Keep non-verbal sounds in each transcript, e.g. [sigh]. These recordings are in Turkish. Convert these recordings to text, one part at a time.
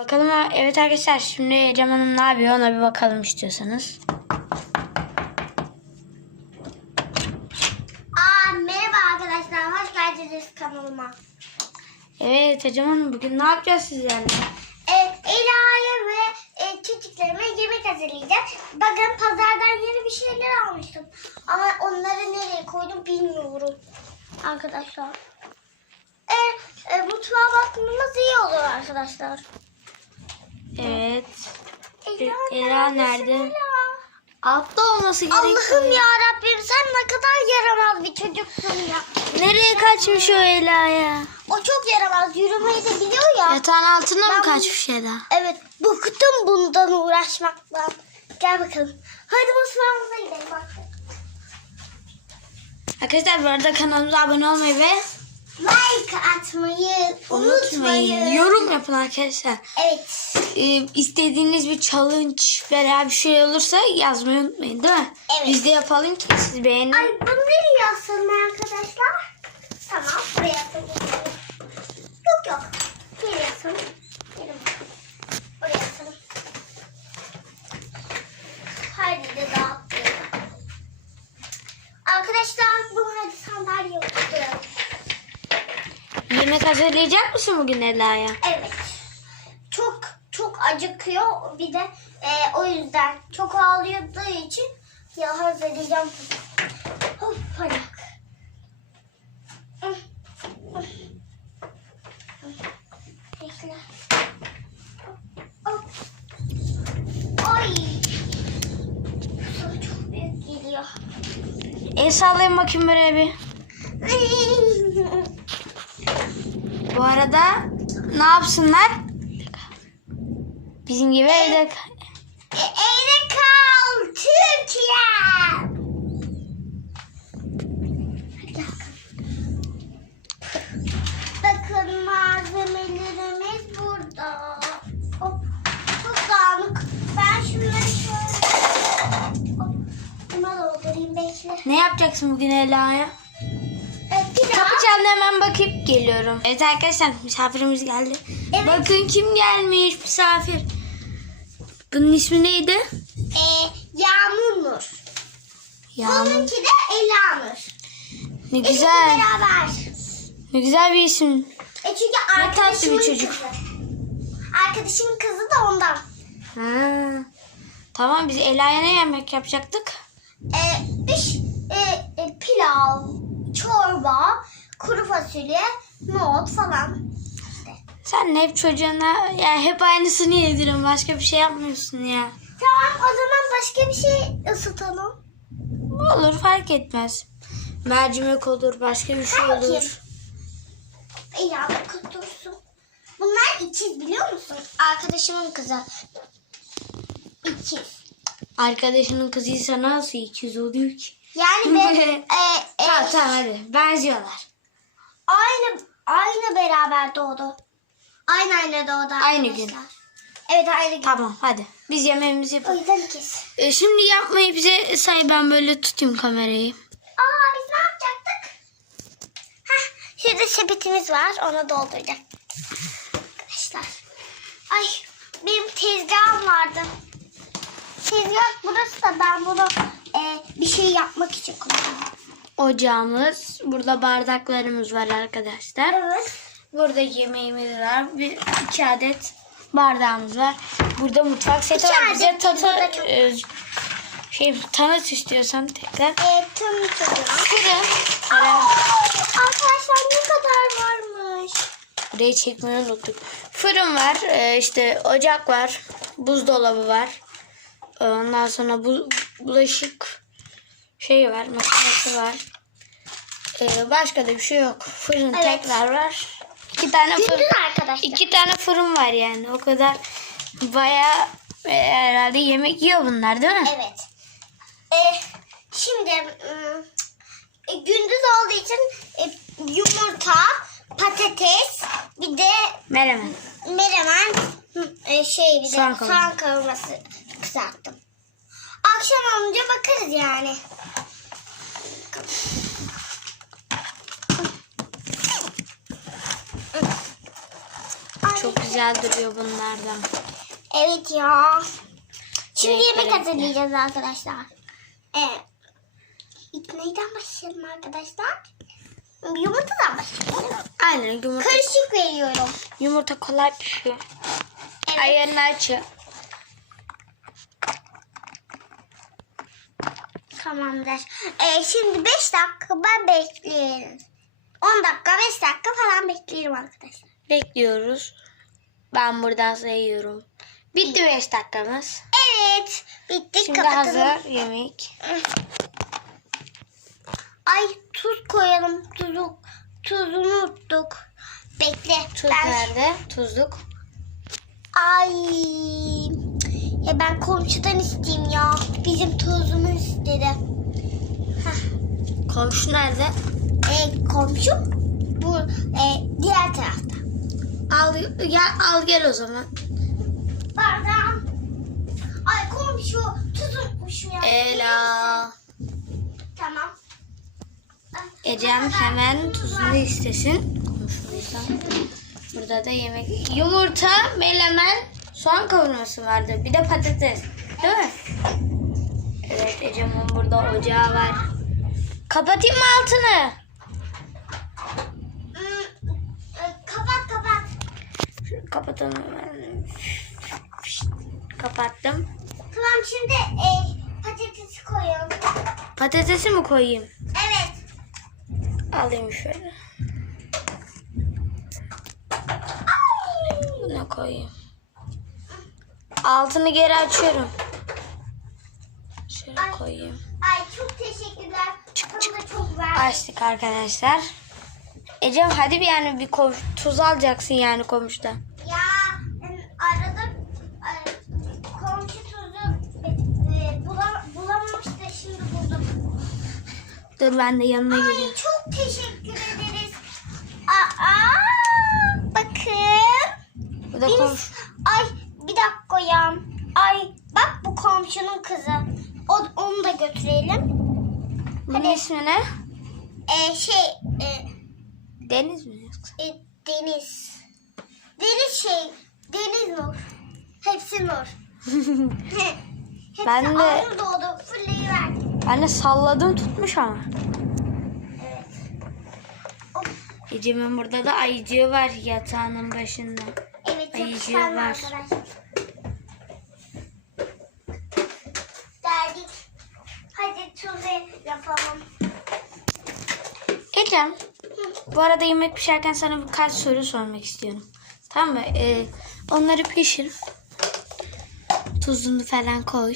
Bakalım evet arkadaşlar şimdi Ecem Hanım ne yapıyor ona bir bakalım istiyorsanız. Aa, merhaba arkadaşlar, hoş geldiniz kanalıma. Evet Ecem Hanım bugün ne yapacağız sizlerle? Ee, Ela'ya ve e, çocuklarıma yemek hazırlayacağım. Bakın pazardan yeni bir şeyler almıştım. Ama onları nereye koydum bilmiyorum. Arkadaşlar. E, e, mutfağa bakmamız iyi olur arkadaşlar. Evet. Ela, nerede? Ela? Altta olması gerek. Allah'ım ya Rabbim sen ne kadar yaramaz bir çocuksun ya. Nereye kaçmış o Ela ya? O çok yaramaz. Yürümeyi de biliyor ya. Yatağın altına mı Ben- kaçmış Ela? Evet, bıktım bundan uğraşmaktan. Gel bakalım. Hadi mutfağımıza gidelim. Arkadaşlar bu arada kanalımıza abone olmayı ve Like atmayı unutmayın. unutmayın. Yorum yapın arkadaşlar. Evet. Ee, istediğiniz bir challenge veya bir şey olursa yazmayı unutmayın değil mi? Evet. Biz de yapalım ki siz beğenin. Ay bunu nereye yazsın arkadaşlar? Tamam, buraya yazalım. Yok yok. Nereye yazalım? Haydi de. Arkadaşlar bunu hadi sandalye oturtturalım. Yemek hazırlayacak mısın bugün Ela'ya? Evet. Çok çok acıkıyor. Bir de e, o yüzden çok ağladığı için ya hazırlayacağım. Of panik. Bekle. Ay. Çok büyük geliyor. El sallayın bakayım böyle bir. Bu arada ne yapsınlar? Bizim gibi evde E, Evde kal Türkiye. Bakın malzemelerimiz burada. Hop, çok dağınık. Ben şunları şöyle... Hop, buna doldurayım bekle. ne yapacaksın bugün Ela'ya? Kapı çaldı hemen bakıp geliyorum. Evet arkadaşlar misafirimiz geldi. Evet. Bakın kim gelmiş misafir. Bunun ismi neydi? E, Yağmur Nur. Yağmur. Bununki de Elanur. Ne İkisi güzel. beraber. Ne güzel bir isim. E çünkü tatlı bir arkadaşımın çocuk. kızı. Arkadaşımın kızı da ondan. Ha. Tamam biz Ela'ya ne yemek yapacaktık? E, biz e, e, pilav, çorba, kuru fasulye, nohut falan. İşte. Sen hep çocuğuna ya hep aynısını yedirin başka bir şey yapmıyorsun ya. Tamam o zaman başka bir şey ısıtalım. Olur fark etmez. Mercimek olur başka bir şey Bakayım. olur. İyi abi kutursun. Bunlar ikiz biliyor musun? Arkadaşımın kızı. İkiz. Arkadaşının kızıysa nasıl ikiz oluyor ki? Yani [laughs] be, e, e, Tamam tamam hadi benziyorlar. aynı aynı beraber doğdu. Aynı aynı doğdu Aynı arkadaşlar. gün. Evet aynı gün. Tamam hadi biz yemeğimizi O yapalım. yüzden ikiz. E, şimdi yapmayı bize say ben böyle tutayım kamerayı. Aa biz ne yapacaktık? Heh, şurada sepetimiz var. Onu dolduracak. Arkadaşlar. Ay benim tezgahım vardı. Tezgah burası da ben bunu e, bir şey yapmak için kullanıyorum. Ocağımız, burada bardaklarımız var arkadaşlar. Evet. Burada yemeğimiz var. Bir, iki adet bardağımız var. Burada mutfak seti İki var. Bize tatı, e, şey tanıt istiyorsan tekrar. E, çocuğum. Fırın. Aa, arkadaşlar ne kadar varmış. Burayı çekmeyi unuttuk. Fırın var. e, işte ocak var. Buzdolabı var. Ondan sonra bu, bulaşık şey var. Makinesi var. E, başka da bir şey yok. Fırın Evet. tekrar var. İki tane fırın. Arkadaşlar. İki tane fırın var yani. O kadar bayağı e, herhalde yemek yiyor bunlar değil mi? Evet. E, şimdi ım, e, gündüz olduğu için e, yumurta, patates, bir de Menemen. menemen, hı, e, şey bir de Soğan soğan, kavurma. kavurması kızarttım. Akşam olunca bakarız yani. Çok güzel duruyor bunlardan. Evet ya. Şimdi Renkli yemek renkli. hazırlayacağız arkadaşlar. Evet. İlk neyden başlayalım arkadaşlar? Yumurtadan başlayalım. Aynen yumurta, Karışık veriyorum. yumurta kolay pişiyor. Evet. Ayarını açı. Tamamdır. Ee, şimdi 5 dakika ben bekleyelim. 10 dakika 5 dakika falan bekleyelim arkadaşlar. Bekliyoruz. Ben buradan sayıyorum. Bitti 5 dakikamız. Evet. Bitti. Şimdi kapatalım. hazır yemek. Ay tuz koyalım. Tuzu, tuzunu unuttuk. Bekle. Tuz ben- nerede? Tuzluk. Ay. Ya ben komşudan isteyeyim ya. Bizim tuzunu istedi. Komşu nerede? E, komşu bu e, diğer tarafta. Al, gel, al gel o zaman. Pardon. Ay komşu tuz unutmuşum ya. Ela. Tamam. Ecem hemen tuzunu istesin. Komşumuzdan. Burada da yemek. Yumurta, melemen, soğan kavurması vardı. Bir de patates. Değil mi? Evet Ecem'in burada ocağı var. Kapatayım mı altını? Hmm, kapat kapat. Kapatalım hemen. Kapattım. Tamam şimdi e, patatesi koyalım. Patatesi mi koyayım? Evet. Alayım şöyle. Buna koyayım. Altını geri açıyorum. Şöyle Ay. koyayım. Ay çok teşekkürler. Bana da çok ver. Açtık arkadaşlar. Ecem hadi bir yani bir kom- tuz alacaksın yani komşudan. Ya arada komşu tuzu e, e, bula- bulamamış da şimdi buldum. Dur ben de yanına Ay geleyim. çok teşekkür ederiz. Aa, bakın. Bu da komşu. ay bir dakika ya. Ay bak bu komşunun kızı. O, onu da götürelim. Bunun ismi ne? E, şey e, Deniz mi yoksa? e, Deniz. Deniz şey. Deniz Nur. Hepsi Nur. [laughs] Hepsi Ben de- aynı doğdu. Fırlayıverdi. Ben de salladım tutmuş ama. Evet. Ecem'in burada da ayıcığı var yatağının başında. evet çok Ayıcığı var. arkadaşlar. Geldik. Hadi tuzu yapalım. Ecem, bu arada yemek pişerken sana birkaç soru sormak istiyorum. Tamam mı? Ee, onları pişir. Tuzunu falan koy.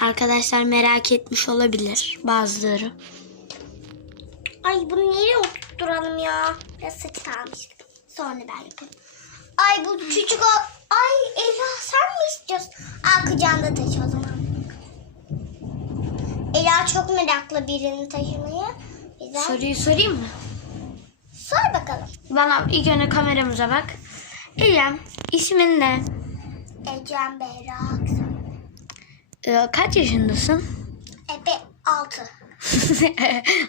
Arkadaşlar merak etmiş olabilir bazıları. Ay bunu nereye oturtturalım ya? Biraz saçı kalmış. Sonra ben yaparım. Ay bu küçük o... Ay Ela sen mi istiyorsun? Al kucağında taşı o zaman. Ela çok meraklı birini taşımaya. Güzel. Soruyu sorayım mı? Sor bakalım. Bana ilk önce kameramıza bak. Ecem, ismin ne? Ecem Aksan. Ee, kaç yaşındasın? Ebe 6.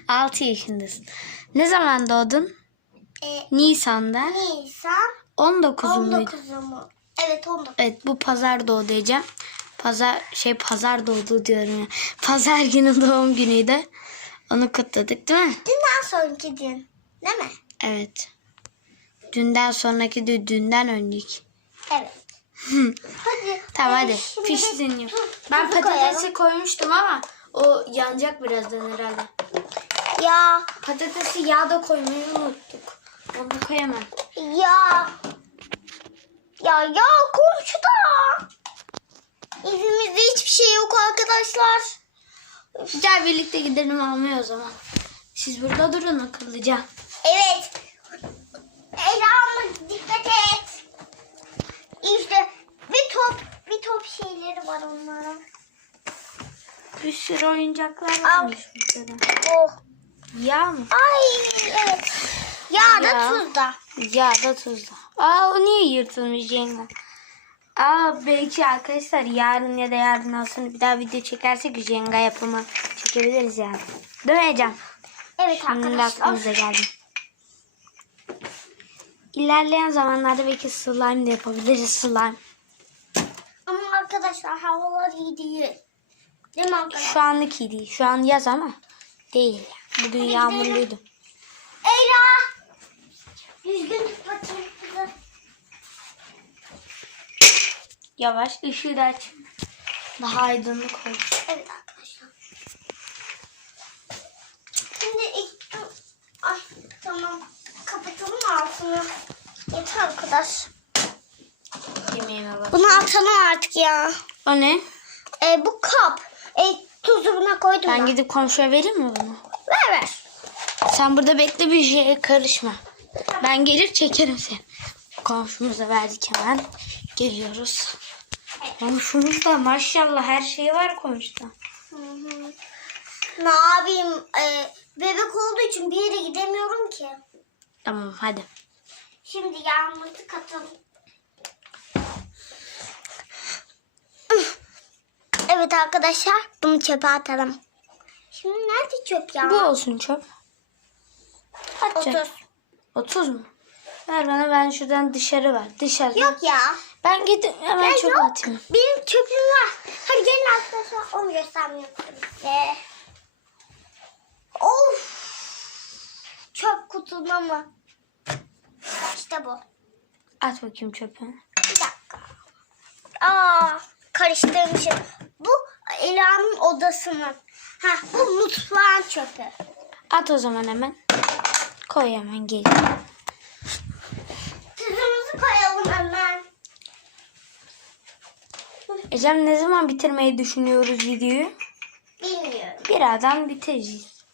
6 yaşındasın. Ne zaman doğdun? E, Nisan'da. Nisan 19 muydu? 19 mu? Evet 19. Evet bu pazar doğdu Ecem. Pazar şey pazar doğdu diyorum ya. Pazar günü doğum günüydü. Onu kutladık değil mi? Dünden sonraki gün. Değil mi? Evet. Dünden sonraki de dünden önceki. Evet. hadi. [laughs] Tamam hadi şimdi pişsin. Ben tuzu patatesi koymuştum ama o yanacak birazdan herhalde. Ya Patatesi yağda koymayı unuttuk. Onu koyamam. Ya. Ya ya komşuda. Evimizde hiçbir şey yok arkadaşlar. Gel birlikte gidelim almaya o zaman. Siz burada durun akıllıca. Evet. Ela dikkat et. İşte bir top bir top şeyleri var onların. Bir sürü oyuncaklar varmış burada da. Oh. Yağ mı? Ay evet. Ya da Ya. tuz da. Yağ da tuz da. Aa o niye yırtılmış Cenga? Aa belki arkadaşlar yarın ya da yarın sonra bir daha video çekersek Jenga yapımı çekebiliriz yani. Ecem? Evet Şimdi arkadaşlar. aklımıza geldi. İlerleyen zamanlarda belki slime de yapabiliriz slime. Ama arkadaşlar havalar iyi değil. Değil mi arkadaşlar? Şu anlık iyi değil. Şu an yaz ama değil. Bugün yağmurluydu. Ela! Düzgün tut bakayım kızı. Yavaş ışığı da aç. Daha aydınlık oldu. Evet arkadaşlar. Şimdi ilk Ay tamam. Kapatalım altını. Yeter arkadaş. Yemeğime bak. Bunu atalım artık ya. O ne? E, bu kap. E, tuzu buna koydum Ben ben. gidip komşuya vereyim mi bunu? Ver ver. Sen burada bekle bir şeye karışma. Ben gelir çekerim seni. Komşumuza verdik hemen. Geliyoruz. Komşumuzda maşallah her şey var komşuda. Hı hı. Ne yapayım? E, bebek olduğu için bir yere gidemiyorum ki. Tamam hadi. Şimdi yağımızı katalım. Evet arkadaşlar bunu çöpe atalım. Şimdi nerede çöp ya? Bu olsun çöp. Çöp? 30. 30 mu? Ver bana ben şuradan dışarı ver. Dışarı. Yok ya. Ben gidip hemen Ya yok. atayım. Benim çöpüm var. Hadi gelin arkadaşlar onu göstermiyorum size. Of. Çöp kutuna mı? İşte bu. At bakayım çöpü. Bir dakika. Aa, karıştırmışım. Bu Ela'nın odasının. Ha, bu mutfağın çöpü. At o zaman hemen. Koy hemen gel. Tuzumuzu koyalım hemen. Ecem ne zaman bitirmeyi düşünüyoruz videoyu? Bilmiyorum. Birazdan bitireceğiz.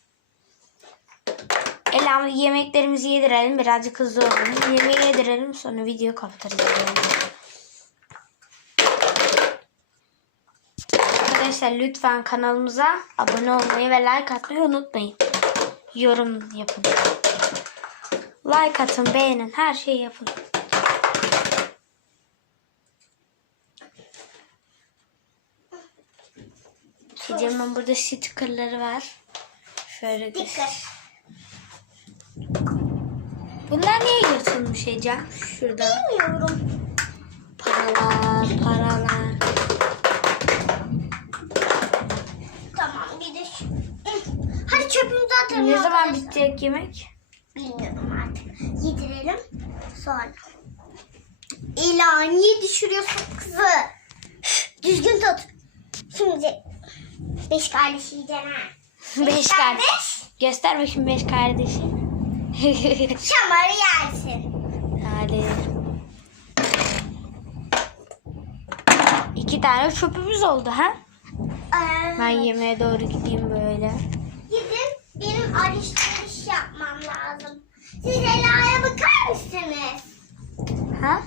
Elamı yemeklerimizi yedirelim. Birazcık hızlı olalım. Yemeği yedirelim sonra video kapatırız. Arkadaşlar lütfen kanalımıza abone olmayı ve like atmayı unutmayın. Yorum yapın. Like atın, beğenin, her şeyi yapın. Ecem'in burada stickerları var. Şöyle. Dikkat. Bunlar niye yırtılmış Ecem? Şurada. Bilmiyorum. Paralar, paralar. Tamam bir de şu. Hadi çöpümüzü atalım. Ne zaman arkadaşlar. bitecek yemek? Bilmiyorum artık. Yedirelim. Sonra. Ela niye düşürüyorsun kızı? Düzgün tut. Şimdi beş kardeş yiyeceksin ha. Beş kardeş. Göster bakayım beş kardeşi. [laughs] Şamarı yersin. Hadi. İki tane çöpümüz oldu ha? Ee, Ben yemeğe doğru gideyim böyle. Gidin benim alışveriş yapmam lazım. Siz Ela'ya bakar mısınız? Ha?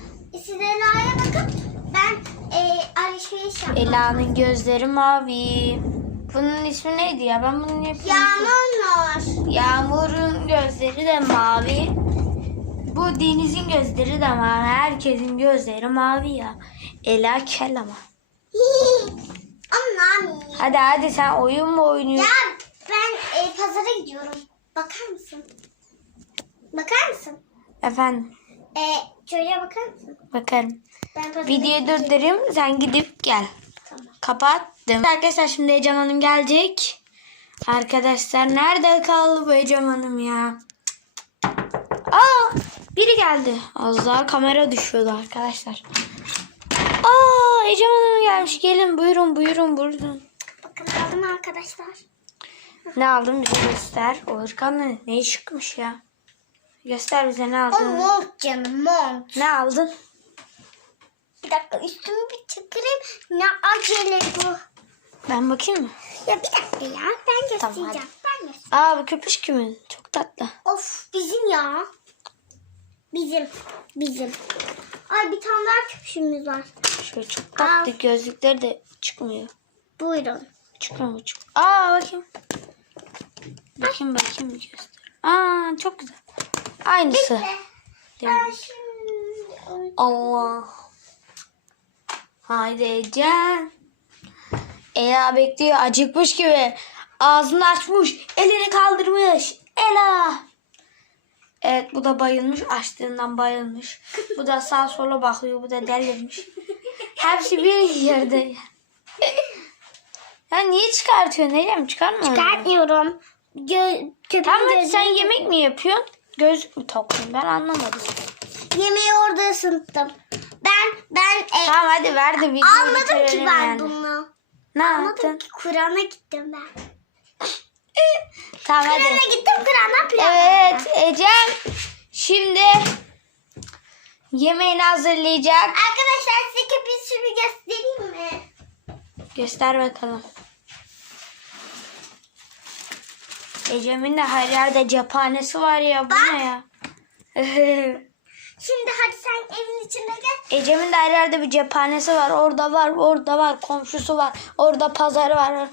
Siz Ela'ya bakın. Ben e, alışveriş yapmam. Ela'nın gözleri mavi. Bunun ismi neydi ya? Ben bunu hep Yağmur. Yağmur'un gözleri de mavi. Bu Deniz'in gözleri de mavi. Herkesin gözleri mavi ya. Ela kel ama. [laughs] Anlam. Hadi hadi sen oyun mu Ya oynuyorsun? ben e, pazara gidiyorum. Bakar mısın? Bakar mısın? Efendim E, çocuğa bakar mısın? bakarım. Ben pazara Videoyu durdurayım sen gidip gel. Kapattım. Arkadaşlar şimdi Ecem Hanım gelecek. Arkadaşlar nerede kaldı bu Ecem Hanım ya? Aa biri geldi. Az daha kamera düşüyordu arkadaşlar. Aa Ecem Hanım gelmiş. Gelin buyurun buyurun buyurun. Bakın aldım arkadaşlar. Ne aldın bize göster. O hırkanla ne çıkmış ya. Göster bize ne O aldın. mont canım mont. Ne aldın? Bir dakika üstümü bir çıkarayım. Ne acele bu. Ben bakayım mı? Ya bir dakika ya. Ben Tamam, göstereceğim. Ben göstereceğim. Aa bu köpüş kimin? Çok tatlı. Of bizim ya. Bizim. Bizim. Ay bir tane daha köpüşümüz var. Şöyle çok tatlı gözlükleri de çıkmıyor. Buyurun. Çıkmıyor mu? Çık. Aa bakayım. Bakayım bakayım göster. Aa çok güzel. Aynısı. Ben şimdi... Allah. Haydi Ecem. Ela bekliyor acıkmış gibi. Ağzını açmış. Elini kaldırmış. Ela. Evet bu da bayılmış. Açlığından bayılmış. Bu da sağ sola bakıyor. Bu da delirmiş. Hepsi bir yerde. Ya niye çıkartıyorsun Ecem? Çıkarma onu. Çıkartmıyorum. Gö köpeğin Tamam sen yemek mi yapıyorsun? Göz mü tokluyorsun? Ben anlamadım. Yemeği orada ısıttım. Ben ben e, Tamam hadi ver de videoyu anladım ki bitirelim ben yani. bunu. Ne Anladım yaptın? ki Kur'an'a gittim ben. Tamam hadi. Kur'an'a gittim Kur'an'dan pilav Evet. Ecem şimdi yemeğini hazırlayacak. Arkadaşlar size köpeğin sürü göstereyim mi? Göster bakalım. Ecem'in de her yerde cephanesi var ya. Bu Bak. ne ya? [laughs] Şimdi hadi sen evin içinde gel. Ecem'in de her yerde bir cephanesi var. Orada var, orada var. Komşusu var. Orada pazarı var.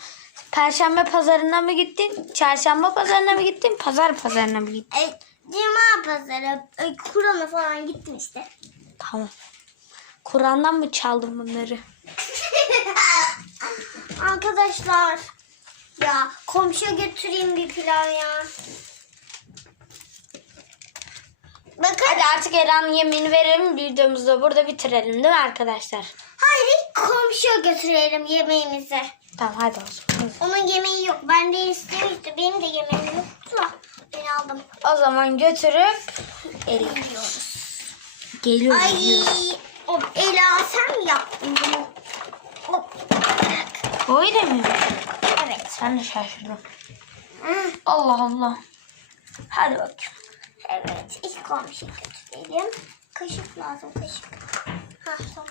Perşembe pazarına mı gittin? Çarşamba pazarına mı gittin? Pazar pazarına mı gittin? E, Cuma pazarı, e, Kur'an'a falan gittim işte. Tamam. Kur'an'dan mı çaldın bunları? [laughs] Arkadaşlar ya komşuya götüreyim bir pilav ya. Bakın. Hadi artık Elan'ın yemeğini verelim. Videomuzu da burada bitirelim değil mi arkadaşlar? Hayır komşuya götürelim yemeğimizi. Tamam hadi o zaman. Onun yemeği yok. Ben de istemiştim. Benim de yemeğim yoktu da. Ben aldım. O zaman götürüp eliyoruz. Geliyoruz. Ay o Ela sen mi yaptın bunu? Hop. Öyle mi? Evet. Ben de şaşırdım. Hı, Allah Allah. Hadi bakayım. Evet. ilk komşuya götürelim. Kaşık lazım kaşık. Ha tamam.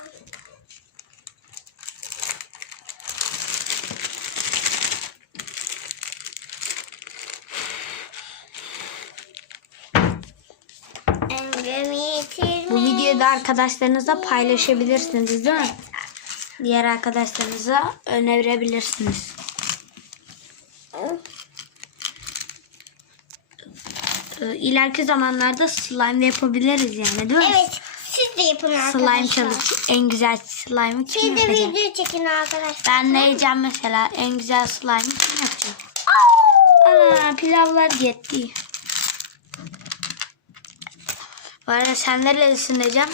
Bu videoyu da arkadaşlarınızla paylaşabilirsiniz değil mi? Diğer arkadaşlarınıza önerebilirsiniz. İleriki zamanlarda slime de yapabiliriz yani değil mi? Evet. Siz de yapın arkadaşlar. Slime çalış. En güzel slime'ı kim Siz de yapacak? video çekin arkadaşlar. Ben ne yiyeceğim mesela? En güzel slime'ı kim yapacak? Ana pilavlar gitti. Bu arada sen nerelisin diyeceğim?